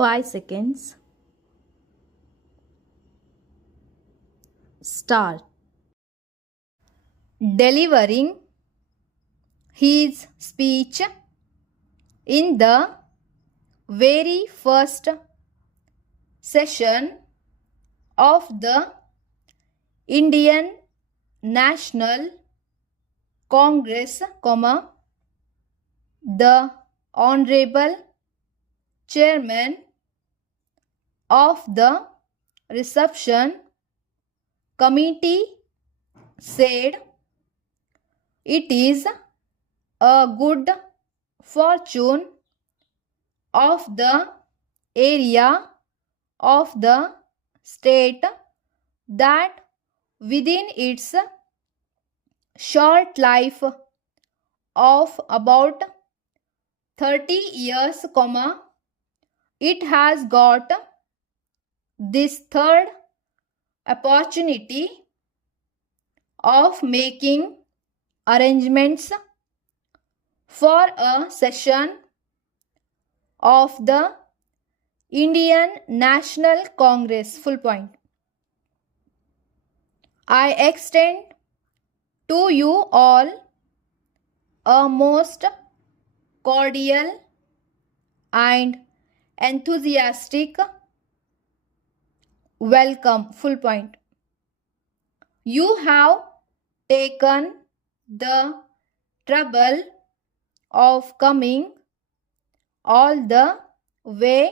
5 seconds. Start. Delivering his speech in the very first session of the Indian National Congress, the Honorable Chairman of the Reception Committee said, "It is a good fortune of the area of the state that within its short life of about 30 years, it has got this third opportunity of making arrangements for a session of the Indian National Congress." Full point. I extend to you all a most cordial and enthusiastic welcome. Full point. You have taken the trouble of coming all the way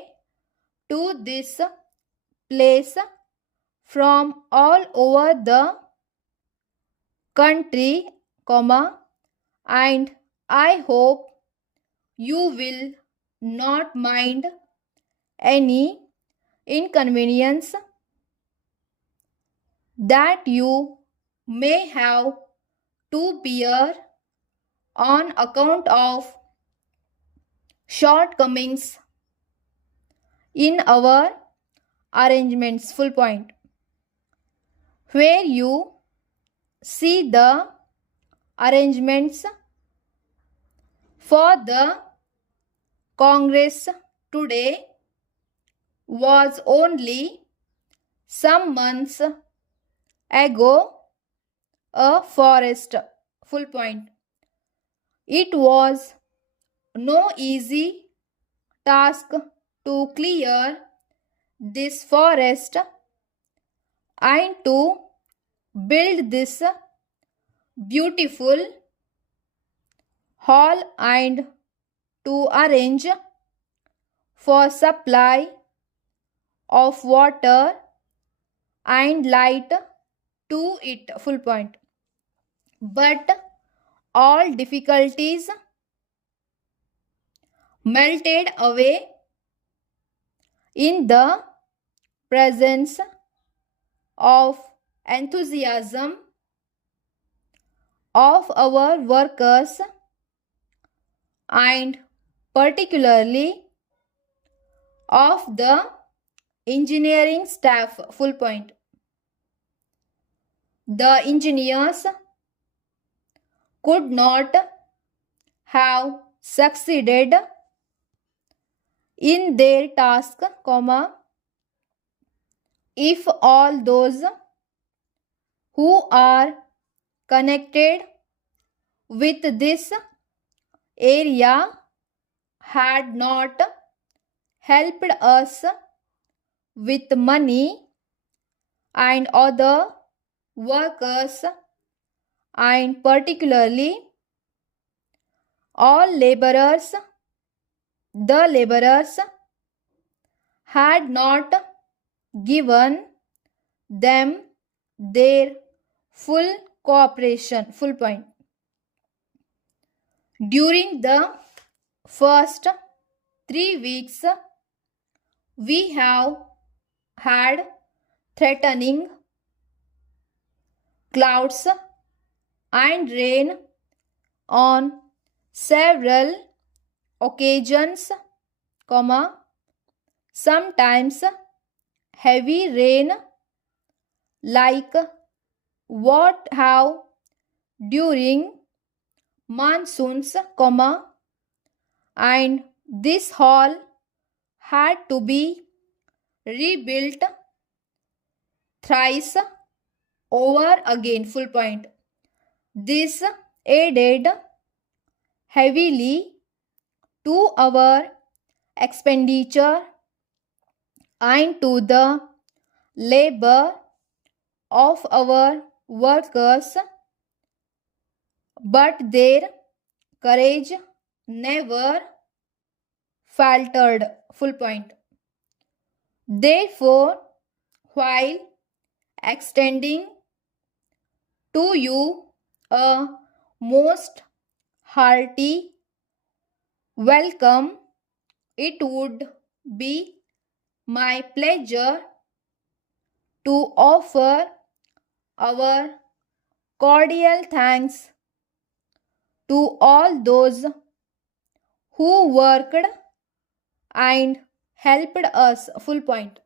to this place from all over the country, and I hope you will not mind any inconvenience that you may have to bear on account of shortcomings in our arrangements. Full point. Where you see the arrangements for the Congress today was only some months ago a forest. Full point. It was no easy task to clear this forest and to build this beautiful hall and to arrange for supply of water and light to it. Full point. But all difficulties melted away in the presence of enthusiasm of our workers and particularly of the engineering staff. Full point. The engineers could not have succeeded in their task, if all those who are connected with this area had not helped us with money, and other workers and particularly all laborers, the laborers had not given them their full cooperation. Full point. During the first 3 weeks, we have had threatening clouds and rain on several occasions, sometimes heavy rain like what have during monsoons, and this hall had to be rebuilt thrice over again. Full point. This added heavily to our expenditure and to the labor of our workers, but their courage never faltered. Full point. Therefore, while extending to you a most hearty welcome, it would be my pleasure to offer our cordial thanks to all those who worked and helped us. Full point.